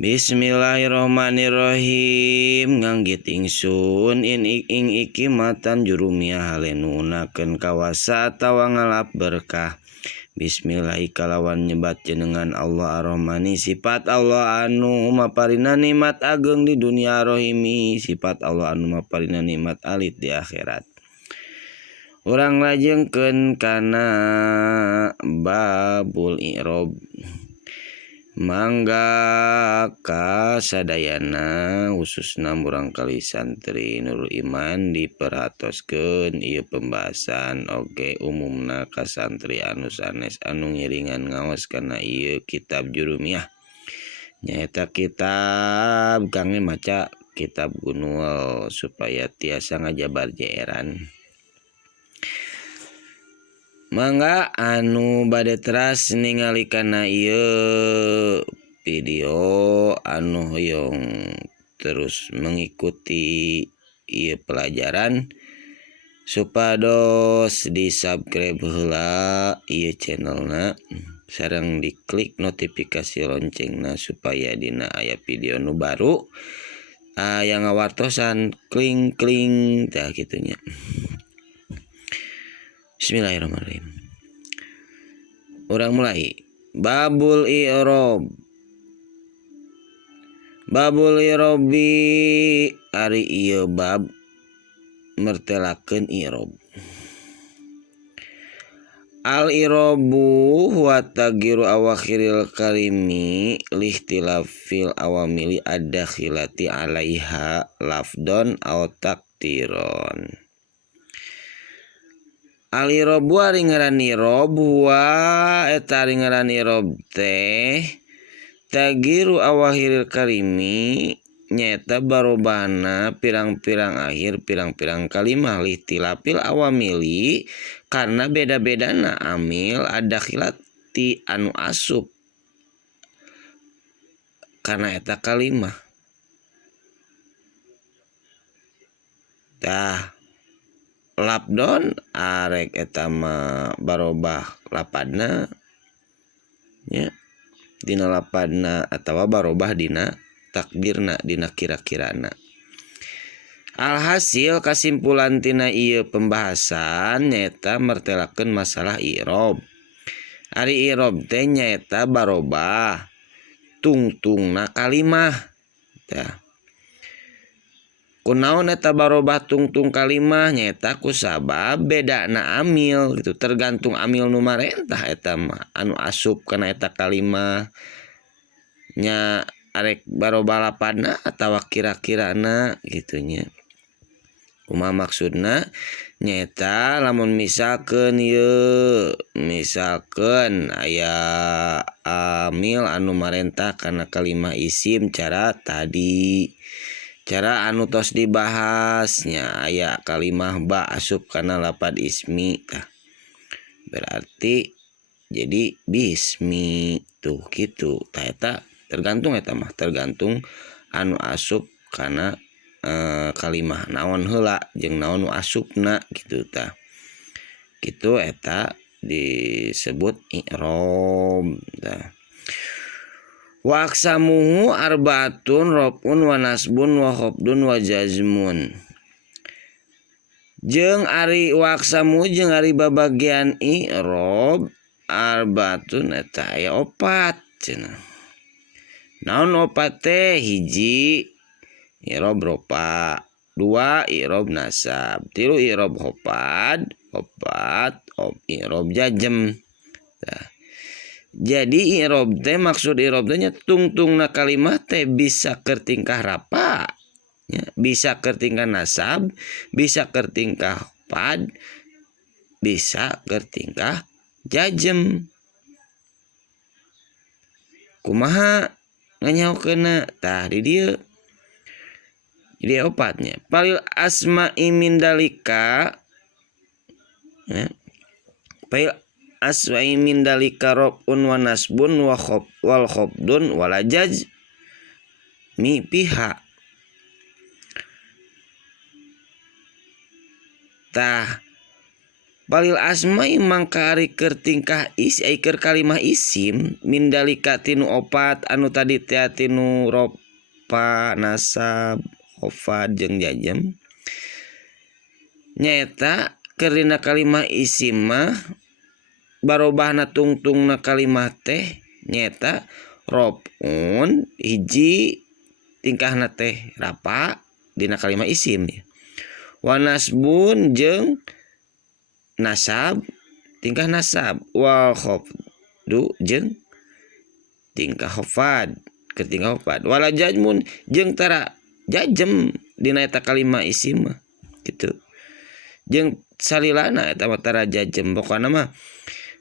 Bismillahirrahmanirrahim. Nganggit ingsun ing iki matan jurumia halenunakeun kawasa atawa ngalap berkah. Bismillah kalawan nyebat jenengan Allah Ar-Rahmani, sifat Allah anu maparina nikmat ageng di dunia rohimi, sifat Allah anu maparina nikmat alit di akhirat. Urang lajengkeun kana babul i'rob. Mangga kasadayana khususna murangkali santri Nurul Iman diperhatoskeun ieu pembahasan oge umumna ka santri anu sanes anu ngiringan ngaos kana ieu kitab jurumiyah. Nyaeta kitab kangge maca kitab Gunul supaya tiasa ngajabar jeeran. Mangga anu bade teras ningali kana ieu video anu hoyong terus mengikuti ieu pelajaran supados di subscribe heula ieu channelna sareng diklik notifikasi loncengna supaya dina aya video nu baru aya ngawartosan kling tah kitunya. Bismillahirrahmanirrahim. Urang mulai. Babul i'rob. Babul i'robi ari ieu bab mertelakeun i'rob. Al i'robu huwa tagyiru awakhiril kalimi lihtilafil awamili ad-dakhilati 'alaiha lafdon aw takdiron. Al-i'robu ari ngaran i'rob wa eta ari ngaran i'rob teh tagyiru awahiril kalimi nyaeta barobahna pirang-pirang akhir pirang-pirang kalimah lihtilafil awamili karena beda-bedana amil adakhilati anu asup karena eta kalimah. Tah lapdon arek eta mah barobah lapadna nya dina lapadna atawa barobah dina takdirna dina kira-kirana. Alhasil kasimpulan tina ieu pembahasan nyaeta mertelakeun masalah i'rob. Ari i'rob teh nyaeta barobah tungtungna kalimah. Tah kunaon eta barobah tungtung kalimah nyaeta kusabab bedana amil gitu, tergantung amil nu marentah eta mah anu asup kana eta kalimah nya arek barobah lapadna atawa kira-kirana gitu nya. Kumaha maksudna nyaeta lamun misalkeun aya amil anu marentah kana kalimah isim cara tadi. Cara anu tos dibahasnya aya kalimah ba asup kana lapad ismi tah. Berarti jadi bismi tuh gitu. Tah eta tergantung eta mah tergantung anu asup kana kalimah naon heula jeung naon nu asupna gitu tah. Kitu eta disebut i'rob tah. Wa aqsamuhu arbaatun robun wa nasbun wa khofdun wa jazmun. Jeung ari wa aqsamu jeung ari babagian i'rob arbaatun eta aya 4 cenah. Naon 4 teh? Hiji i'rob ropa, 2 i'rob nasab, 3 i'rob khofad, 4 i'rob jazm. Tah. Jadi i'rob teh maksud i'rob teh nya tungtungna kalimah teh bisa keur tingkah rafa, ya, bisa keur tingkah nasab, bisa keur tingkah khofad, bisa keur tingkah jazm. Kumaha nganyaokeunna? Tah di dieu. Jadi 4 nya. Palil asma'i min dalika ya. Palil aswa'i min dalika robun wa nasbun wal khofdun wala jaz mi piha. Tah Balil asma mangka ari keur tingkah keur kalimah isim mindalika tinu opat anu tadi teh tinu ropa nasab khofad jeung jazm nyaeta keur dina kalimah isim mah barobahna tungtungna kalimah teh nyaeta robun hiji tingkahna teh rapa dina kalimah isim wa nasbun jeung nasab tingkah nasab wal khofdu jeung tingkah khofad keur tingkah khofad wala jazmun jeung tara jazm dina eta kalimah isim mah kitu jeung salilana eta mah tara jazm pokona mah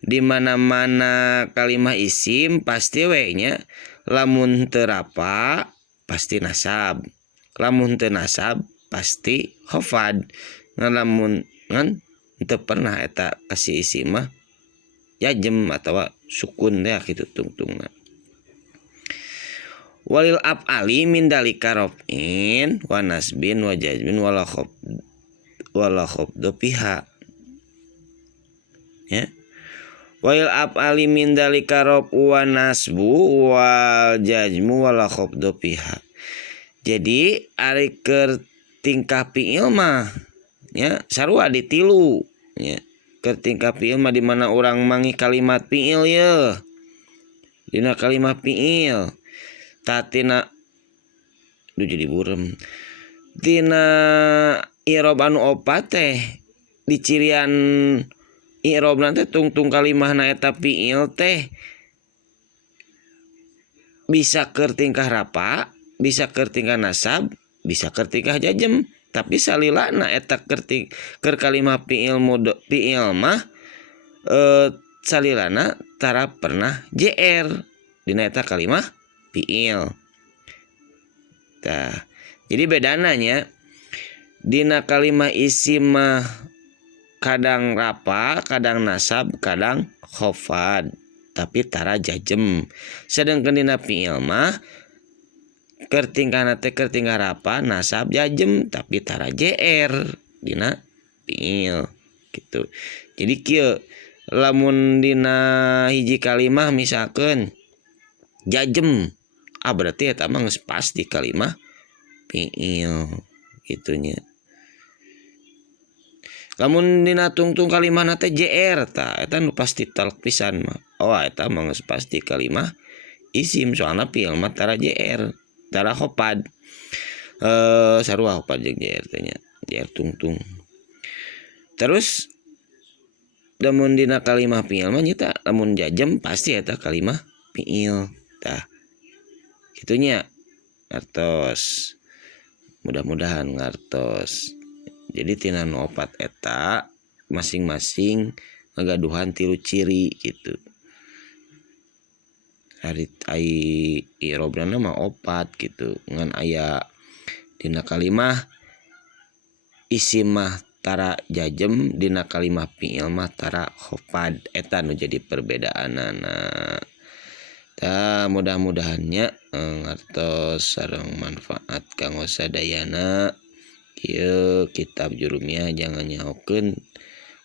di mana-mana kalimah isim pasti we nya lamun teu rapa pasti nasab lamun teu nasab pasti khofad lamun ngan teu pernah eta kasih isim mah jazm atawa sukun teh kitu tungtungna walil af'ali min dalika raf'in wa nasbin wa jazmin wala khafdu fiha ya walil af'ali min dalika raf'u wa nasbu wal jazmu wala khafdu fiha. Jadi ari keur tingkah fiil mah ya sarua ditilu ya keur tingkah fiil mah di mana urang mangi kalimat fiil ye dina kalimat fiil tatina jadi burem tina i'rab anu opat teh dicirian i'rabna teh tungtung kalimahna eta fiil teh bisa keur tingkah rapa bisa keur tingkah nasab bisa keur tingkah jazm tapi salilana eta keur kalimah fiil mah salilana tara pernah jr dina eta kalimah fiil. Tah, jadi bedana nya dina kalimah isim mah kadang rapa, kadang nasab, kadang khofad, tapi tara jazm. Sedangkan dina fiil mah keur tingkahna teh keur tingkah rapa, nasab, jazm, tapi tara jr dina fiil gitu. Jadi kieu lamun dina hiji kalimah misalkeun jazm berarti eta mah geus pasti kalimah fiil gitunya. Lamun dina tungtung kalimahna teh jr tah eta nu pasti talak pisan mah. Oh eta mah geus pasti kalimah isim soalna fiil mah tara jr, tara khofad. Sarua khofad jeung jr teh nya. Jr tungtung. Terus lamun dina kalimah fiil mah nyata lamun jazm pasti eta kalimah fiil. Tah gitunya ngartos mudah-mudahan ngartos. Jadi tina nu opat eta masing-masing ngagaduhan tilu ciri gitu. Ari i'rabna mah opat gitu ngan aya dina kalimah isim mah tara jazm dina kalimah fiil mah tara khofad eta nu jadi perbedaanana. Tah mudah-mudahannya ngartos sareng manfaat kanggo sadayana. Ieu kitab Jurumiyah jangan nyahokeun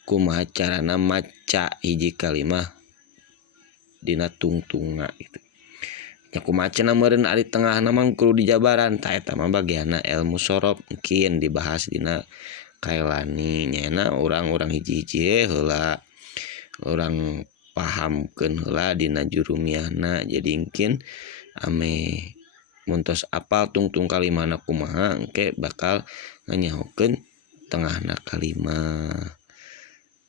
kumaha carana maca hiji kalimah dina tungtungna gitu. Nya kumaha cenah meureun ari tengahna mah kudu dijabaran tah eta mah bagianna ilmu sorof mungkin dibahas dina kaelani nyaena urang-urang hiji-hiji heula urang pahamkeun heula dina jurumiyahna jadi mungkin ame muntos apal tungtung kalimahna kumaha engke bakal nganyahokeun tengahna kalimah.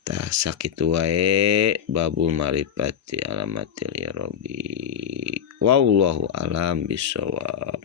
Tah sakitu wae babul ma'rifati alamatil i'rabi wallahu alam bisawab.